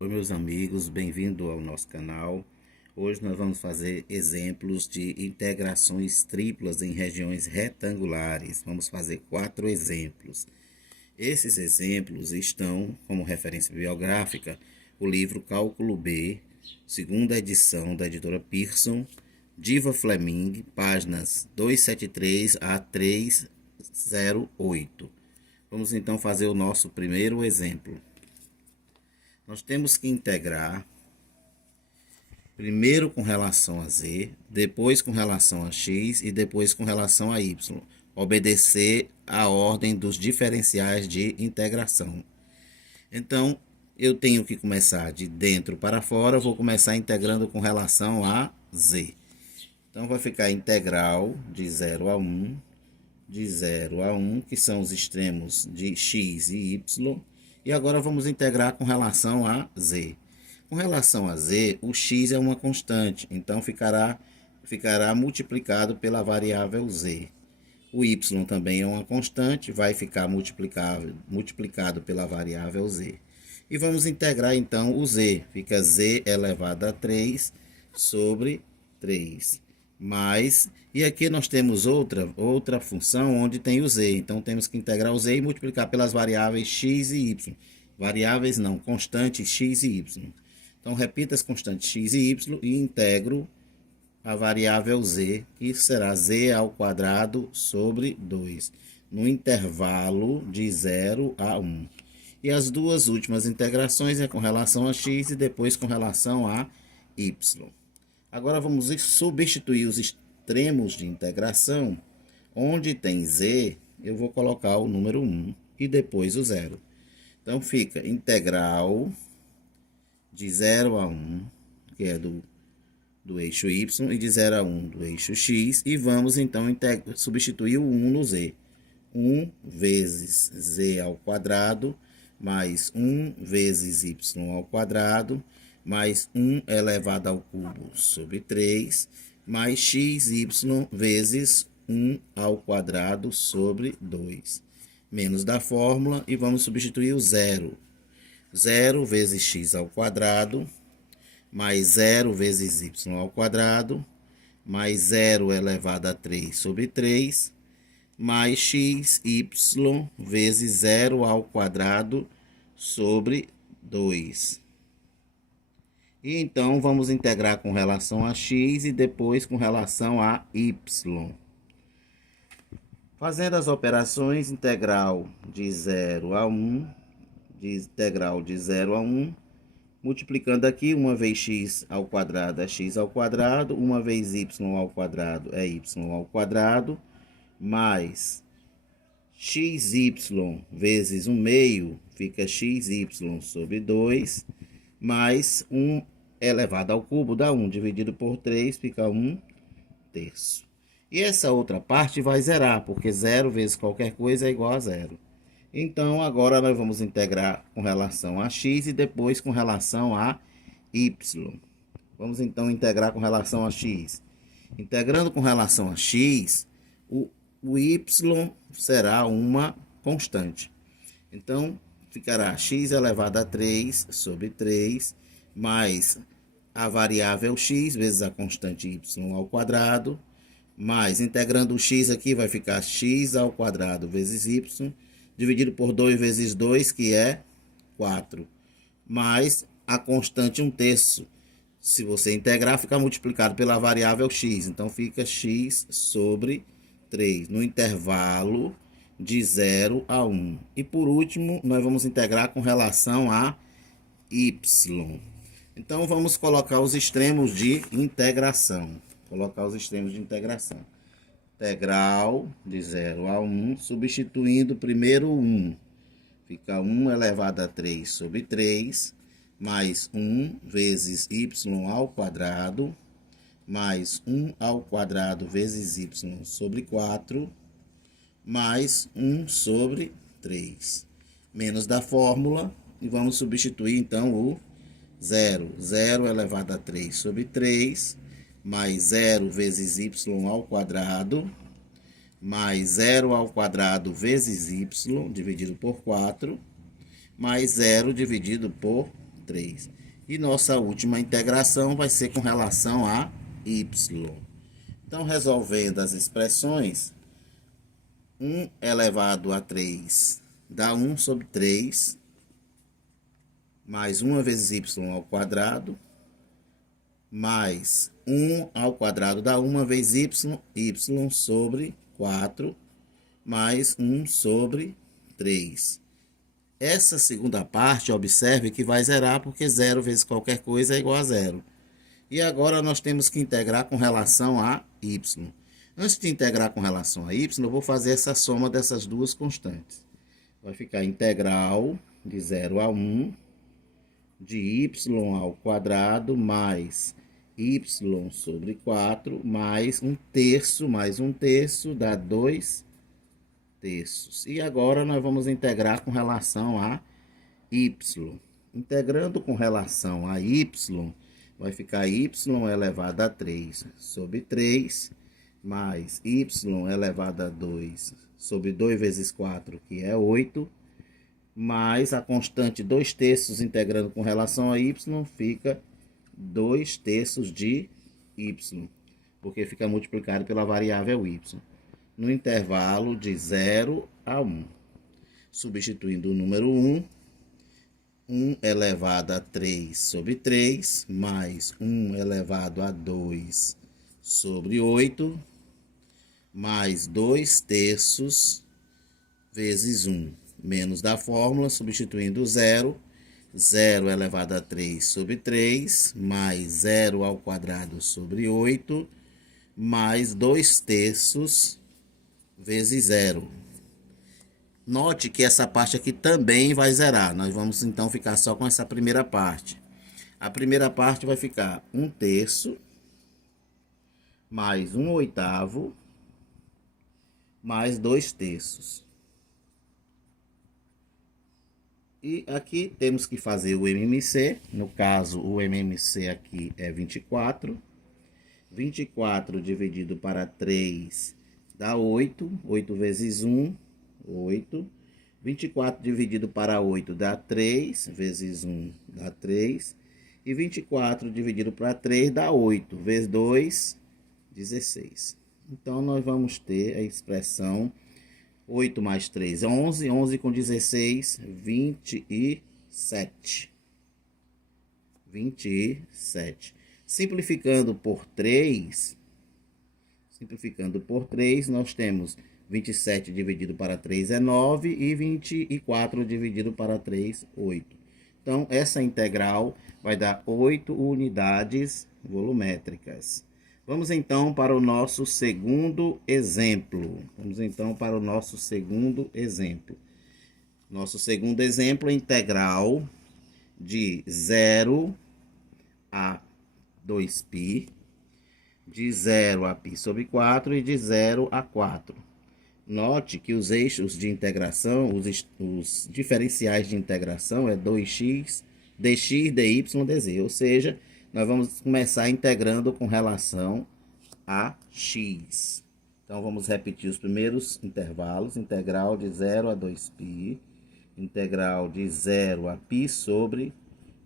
Oi, meus amigos, bem-vindo ao nosso canal. Hoje nós vamos fazer exemplos de integrações triplas em regiões retangulares. Vamos fazer 4 exemplos. Esses exemplos estão como referência bibliográfica o livro Cálculo B, segunda edição da editora Pearson, Diva Fleming, páginas 273 a 308. Vamos então fazer o nosso primeiro exemplo. Nós temos que integrar primeiro com relação a z, depois com relação a x e depois com relação a y. Obedecer à ordem dos diferenciais de integração. Então, eu tenho que começar de dentro para fora, vou começar integrando com relação a z. Então, vai ficar integral de 0 a 1, de 0 a 1, que são os extremos de x e y. E agora vamos integrar com relação a z. Com relação a z, o x é uma constante, então ficará multiplicado pela variável z. O y também é uma constante, vai ficar multiplicado pela variável z. E vamos integrar então o z, fica z elevado a 3 sobre 3. E aqui nós temos outra função onde tem o z, então temos que integrar o z e multiplicar pelas variáveis x e y. Variáveis não, constantes x e y. Então repita as constantes x e y e integro a variável z, que será z ao quadrado sobre 2, no intervalo de 0 a 1. E as duas últimas integrações é com relação a x e depois com relação a y. Agora vamos substituir os extremos de integração. Onde tem z, eu vou colocar o número 1 e depois o 0. Então fica integral de 0 a 1, que é do eixo y, e de 0 a 1 do eixo x. E vamos então substituir o 1 no z. 1 vezes z ao quadrado, mais 1 vezes y ao quadrado, mais 1 elevado ao cubo sobre 3, mais xy vezes 1 ao quadrado sobre 2. Menos da fórmula e vamos substituir o 0. 0 vezes x ao quadrado, mais 0 vezes y ao quadrado, mais 0 elevado a 3 sobre 3, mais xy vezes 0 ao quadrado sobre 2. E então vamos integrar com relação a x e depois com relação a y. Fazendo as operações, integral de 0 a 1, integral de 0 a 1, multiplicando aqui, uma vez x ao quadrado é x ao quadrado, uma vez y ao quadrado é y ao quadrado, mais xy vezes 1 meio, fica xy sobre 2, mais 1 elevado ao cubo dá 1, dividido por 3 fica 1 terço. E essa outra parte vai zerar, porque 0 vezes qualquer coisa é igual a 0. Então, agora nós vamos integrar com relação a x e depois com relação a y. Vamos então integrar com relação a x. Integrando com relação a x, o y será uma constante. Então, ficará x elevado a 3 sobre 3, mais a variável x vezes a constante y ao quadrado, mais, integrando o x aqui, vai ficar x ao quadrado vezes y, dividido por 2 vezes 2, que é 4, mais a constante 1 terço. Se você integrar, fica multiplicado pela variável x, então fica x sobre 3, no intervalo de 0 a 1. E por último, nós vamos integrar com relação a y. Então, vamos colocar os extremos de integração. Integral de 0 a 1, substituindo primeiro 1. Fica 1 elevado a 3 sobre 3, mais 1 vezes y ao quadrado, mais 1 ao quadrado vezes y sobre 4, mais 1 sobre 3. Menos da fórmula, e vamos substituir então o 0. 0 elevado a 3 sobre 3, mais 0 vezes y ao quadrado, mais 0 ao quadrado vezes y, dividido por 4, mais 0 dividido por 3. E nossa última integração vai ser com relação a y. Então, resolvendo as expressões, 1 elevado a 3 dá 1 sobre 3, mais 1 vezes y ao quadrado, mais 1 ao quadrado dá 1 vezes y sobre 4, mais 1 sobre 3. Essa segunda parte, observe que vai zerar, porque 0 vezes qualquer coisa é igual a 0. E agora nós temos que integrar com relação a y. Antes de integrar com relação a y, eu vou fazer essa soma dessas duas constantes. Vai ficar integral de 0 a 1 de y ao quadrado mais y sobre 4 mais 1 terço dá 2 terços. E agora nós vamos integrar com relação a y. Integrando com relação a y, vai ficar y elevado a 3 sobre 3, mais y elevado a 2 sobre 2 vezes 4, que é 8, mais a constante 2 terços integrando com relação a y, fica 2 terços de y, porque fica multiplicado pela variável y, no intervalo de 0 a 1. Substituindo o número 1, 1 elevado a 3 sobre 3, mais 1 elevado a 2 sobre 8, mais 2 terços vezes 1, menos da fórmula, substituindo 0, 0 elevado a 3 sobre 3, mais 0 ao quadrado sobre 8, mais 2 terços vezes 0. Note que essa parte aqui também vai zerar. Nós vamos então ficar só com essa primeira parte. A primeira parte vai ficar 1 terço mais 1 oitavo mais 2 terços. E aqui temos que fazer o MMC. No caso, o MMC aqui é 24. 24 dividido para 3 dá 8. 8 vezes 1, 8. 24 dividido para 8 dá 3, vezes 1 dá 3. E 24 dividido para 3 dá 8, vezes 2, 16. Então, nós vamos ter a expressão 8 mais 3 é 11, 11 com 16, 27. 27. Simplificando por 3, nós temos 27 dividido para 3 é 9 e 24 dividido para 3, 8. Então, essa integral vai dar 8 unidades volumétricas. Vamos então para o nosso segundo exemplo. Nosso segundo exemplo é integral de 0 a 2π, de 0 a π sobre 4 e de 0 a 4. Note que os eixos de integração, os diferenciais de integração é 2x, dx, dy, dz, ou seja, nós vamos começar integrando com relação a x. Então, vamos repetir os primeiros intervalos. Integral de 0 a 2π, integral de 0 a π sobre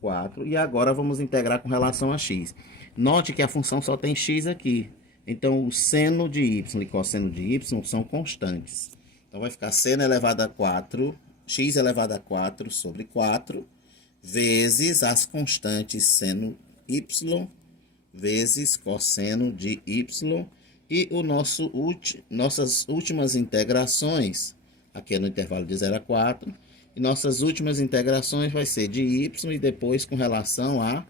4. E agora vamos integrar com relação a x. Note que a função só tem x aqui. Então, o seno de y e cosseno de y são constantes. Então, vai ficar seno elevado a 4, x elevado a 4 sobre 4, vezes as constantes seno y vezes cosseno de y. E o nossas últimas integrações, aqui é no intervalo de 0 a 4, e nossas últimas integrações vai ser de y e depois com relação a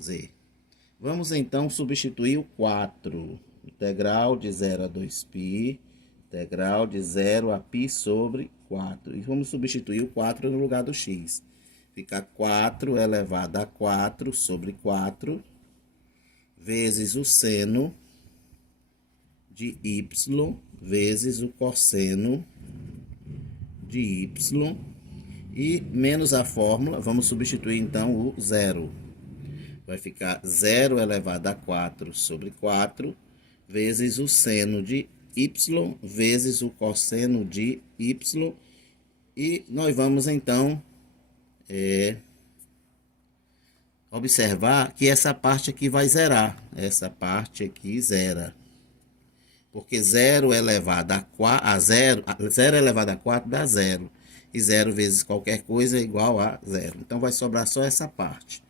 z. Vamos então substituir o 4. Integral de 0 a 2π, integral de 0 a π sobre 4. E vamos substituir o 4 no lugar do x. Fica 4 elevado a 4 sobre 4, vezes o seno de y, vezes o cosseno de y, e menos a fórmula, vamos substituir então o 0. Vai ficar 0 elevado a 4 sobre 4, vezes o seno de y, vezes o cosseno de y, e nós vamos então observar que essa parte aqui vai zerar. Essa parte aqui zera. Porque 0 elevado a 0, 0 elevado a 4 dá 0. E 0 vezes qualquer coisa é igual a 0. Então vai sobrar só essa parte.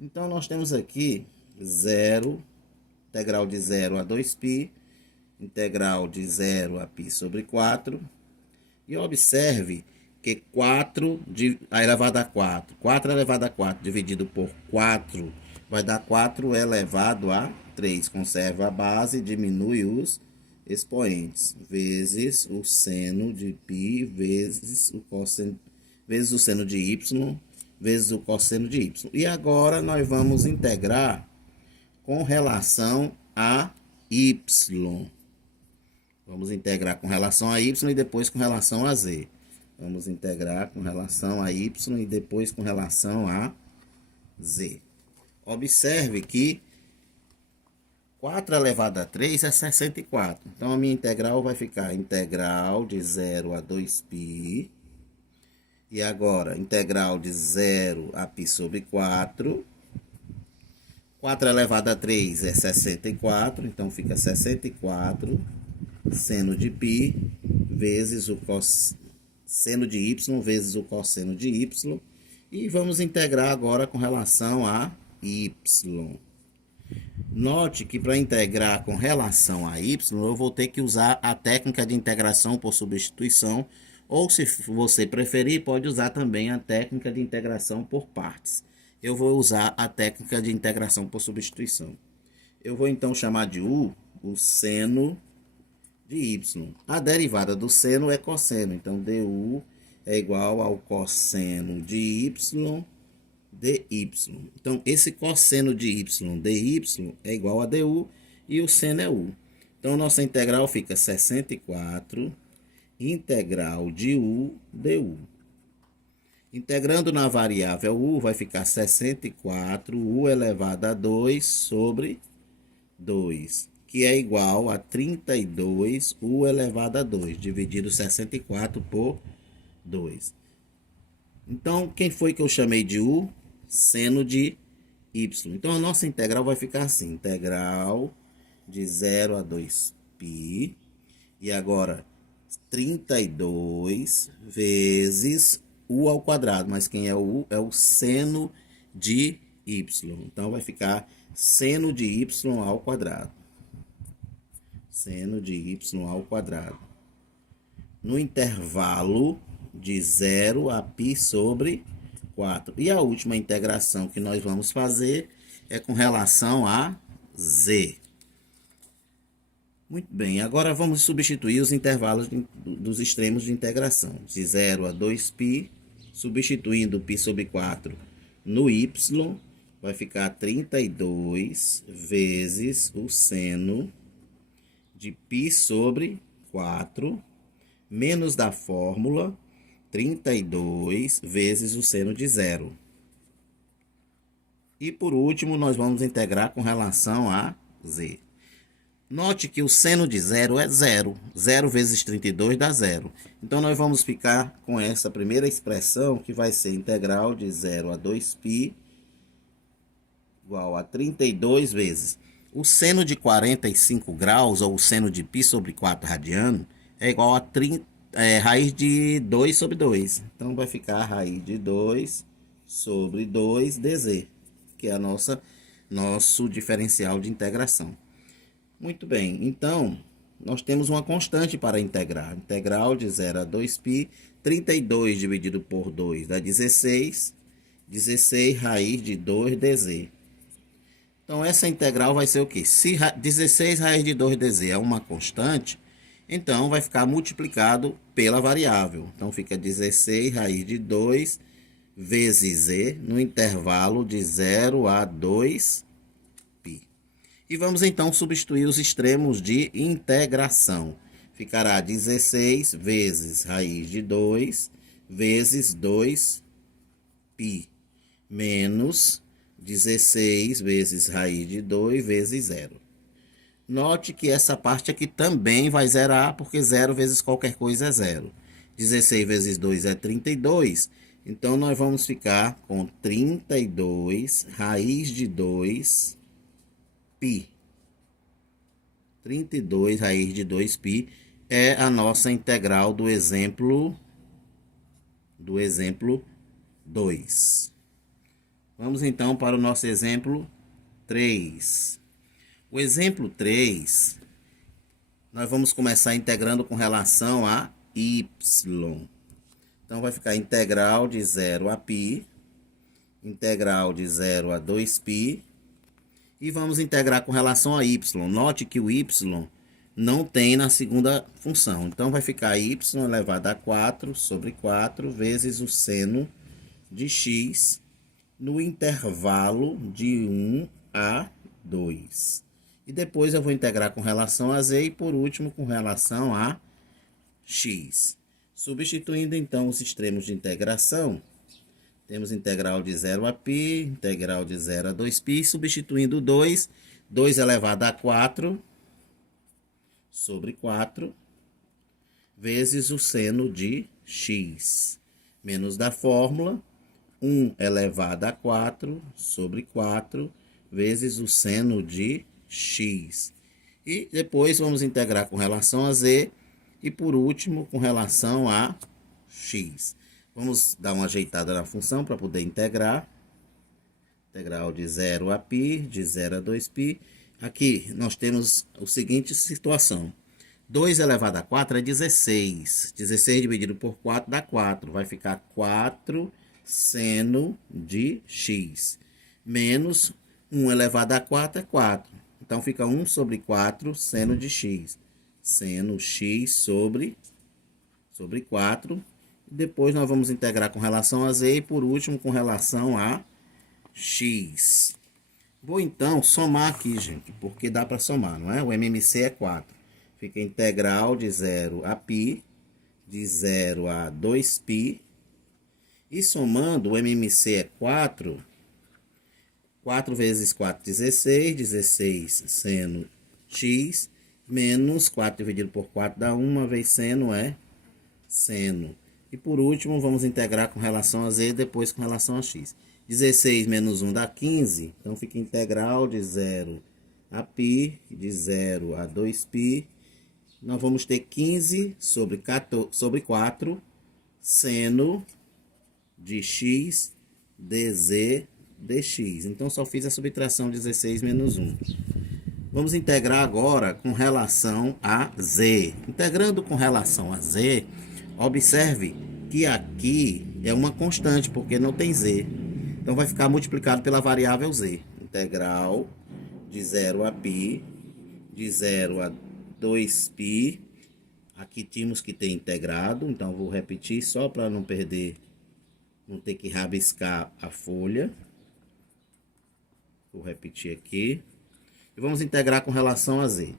Então nós temos aqui 0, integral de 0 a 2π, integral de 0 a π sobre 4. E observe que 4 elevado a 4, 4 elevado a 4 dividido por 4 vai dar 4 elevado a 3. Conserva a base, diminui os expoentes, vezes o seno de π, vezes o cosseno, vezes o seno de y, vezes o cosseno de y. E agora nós vamos integrar com relação a y. Vamos integrar com relação a y e depois com relação a z. Vamos integrar com relação a y e depois com relação a z. Observe que 4 elevado a 3 é 64. Então, a minha integral vai ficar integral de 0 a 2π. E agora, integral de 0 a π sobre 4. 4 elevado a 3 é 64. Então, fica 64 seno de π vezes o cosseno de y vezes o cosseno de y. E vamos integrar agora com relação a y. Note que para integrar com relação a y, eu vou ter que usar a técnica de integração por substituição, ou se você preferir, pode usar também a técnica de integração por partes. Eu vou usar a técnica de integração por substituição. Eu vou então chamar de u o seno de y. A derivada do seno é cosseno, então du é igual ao cosseno de y dy. Então, esse cosseno de y dy é igual a du e o seno é u. Então, nossa integral fica 64 integral de u du. Integrando na variável u, vai ficar 64 u elevado a 2 sobre 2, que é igual a 32 u elevado a 2, dividido 64 por 2. Então, quem foi que eu chamei de u? Seno de y. Então, a nossa integral vai ficar assim, integral de 0 a 2π, e agora 32 vezes u ao quadrado, mas quem é o u? É o seno de y. Então, vai ficar seno de y ao quadrado. Seno de y ao quadrado. No intervalo de 0 a π sobre 4. E a última integração que nós vamos fazer é com relação a z. Muito bem, agora vamos substituir os intervalos dos extremos de integração. De 0 a 2π, substituindo π sobre 4 no y, vai ficar 32 vezes o seno de π sobre 4, menos da fórmula 32 vezes o seno de 0. E por último, nós vamos integrar com relação a z. Note que o seno de 0 é 0. 0 vezes 32 dá 0. Então, nós vamos ficar com essa primeira expressão, que vai ser integral de 0 a 2π igual a 32 vezes. O seno de 45 graus, ou o seno de π sobre 4 radiano, é igual a raiz de 2 sobre 2. Então, vai ficar a raiz de 2 sobre 2 dz, que é nosso diferencial de integração. Muito bem, então, nós temos uma constante para integrar. Integral de 0 a 2π, 32 dividido por 2 dá 16, 16 raiz de 2 dz. Então, essa integral vai ser o quê? Se 16 raiz de 2 dz é uma constante, então vai ficar multiplicado pela variável. Então, fica 16 raiz de 2 vezes z no intervalo de 0 a 2π. E vamos então substituir os extremos de integração. Ficará 16 vezes raiz de 2 vezes 2π menos 16 vezes raiz de 2 vezes 0. Note que essa parte aqui também vai zerar, porque 0 vezes qualquer coisa é 0. 16 vezes 2 é 32. Então, nós vamos ficar com 32 raiz de 2 π. 32 raiz de 2 π é a nossa integral do exemplo 2. Vamos então para o nosso exemplo 3. O exemplo 3, nós vamos começar integrando com relação a y. Então, vai ficar integral de 0 a π, integral de 0 a 2π, e vamos integrar com relação a y. Note que o y não tem na segunda função. Então, vai ficar y elevado a 4 sobre 4 vezes o seno de x no intervalo de 1 a 2. E depois eu vou integrar com relação a z e, por último, com relação a x. Substituindo, então, os extremos de integração, temos integral de 0 a π, integral de 0 a 2π, substituindo 2 elevado a 4 sobre 4, vezes o seno de x, menos da fórmula, 1 elevado a 4 sobre 4, vezes o seno de x. E depois vamos integrar com relação a z, e por último com relação a x. Vamos dar uma ajeitada na função para poder integrar. Integral de 0 a π, de 0 a 2π. Aqui nós temos a seguinte situação. 2 elevado a 4 é 16. 16 dividido por 4 dá 4. Vai ficar 4 seno de x. Menos 1 elevado a 4 é 4. Então, fica 1 sobre 4 seno de x. Seno x sobre 4. Depois, nós vamos integrar com relação a z e, por último, com relação a x. Vou, então, somar aqui, gente, porque dá para somar, não é? O MMC é 4. Fica integral de 0 a π, de 0 a 2π. E somando, o MMC é 4. 4 vezes 4, 16. 16 seno x, menos 4 dividido por 4 dá 1, uma vez seno é seno. E por último, vamos integrar com relação a z e depois com relação a x. 16 menos 1 dá 15, então fica integral de 0 a π, de 0 a 2π. Nós vamos ter 15 sobre 4 seno de x dz dx. Então, só fiz a subtração 16 menos 1. Vamos integrar agora com relação a z. Integrando com relação a z, observe que aqui é uma constante, porque não tem z. Então, vai ficar multiplicado pela variável z. Integral de 0 a π, de 0 a 2π. Aqui tínhamos que ter integrado, então vou repetir só para não perder, não ter que rabiscar a folha. Vou repetir aqui. E vamos integrar com relação a z.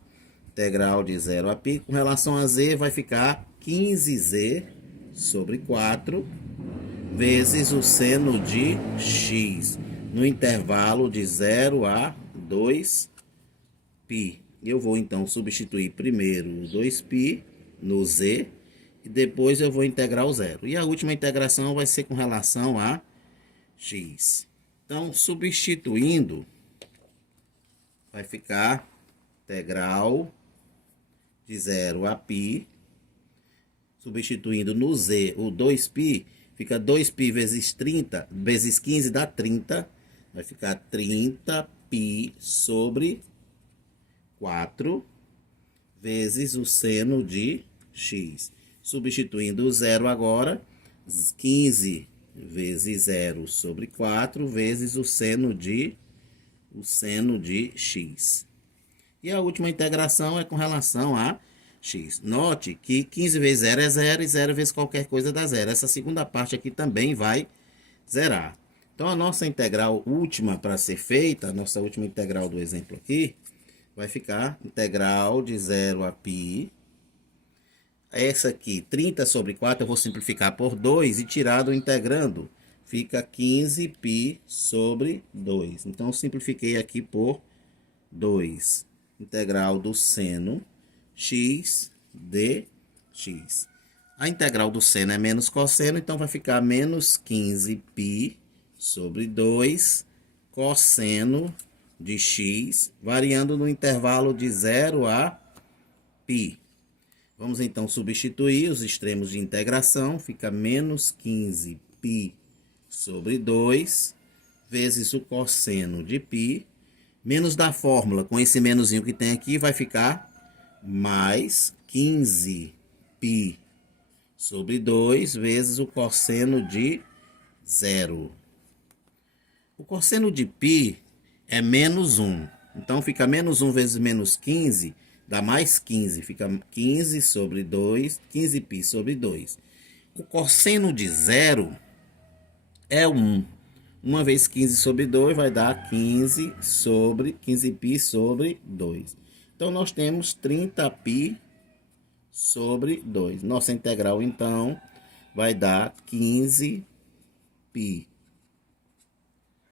Integral de 0 a π. Com relação a z vai ficar 15z sobre 4 vezes o seno de x no intervalo de 0 a 2π. Eu vou então substituir primeiro o 2π no z e depois eu vou integrar o zero. E a última integração vai ser com relação a x. Então, substituindo, vai ficar integral de 0 a π, substituindo no z o 2π, fica 2π vezes 30, vezes 15 dá 30, vai ficar 30π sobre 4 vezes o seno de x. Substituindo o zero agora, 15 vezes 0 sobre 4 vezes o seno de x. E a última integração é com relação a x. Note que 15 vezes 0 é 0 e 0 vezes qualquer coisa dá 0. Essa segunda parte aqui também vai zerar. Então, a nossa integral última para ser feita, a nossa última integral do exemplo aqui, vai ficar integral de 0 a π. Essa aqui, 30 sobre 4, eu vou simplificar por 2 e tirar do integrando. Fica 15π sobre 2. Então, eu simplifiquei aqui por 2. Integral do seno x dx. A integral do seno é menos cosseno, então vai ficar menos 15π sobre 2 cosseno de x, variando no intervalo de 0 a π. Vamos então substituir os extremos de integração, fica menos 15π sobre 2 vezes o cosseno de π, menos da fórmula, com esse menosinho que tem aqui, vai ficar mais 15π sobre 2 vezes o cosseno de 0. O cosseno de π é menos 1. Então, fica menos 1 vezes menos 15, dá mais 15. Fica 15 sobre 2, 15π sobre 2. O cosseno de 0 é 1. 1 vezes 15 sobre 2 vai dar 15π sobre 2. Então, nós temos 30π sobre 2. Nossa integral, então, vai dar 15π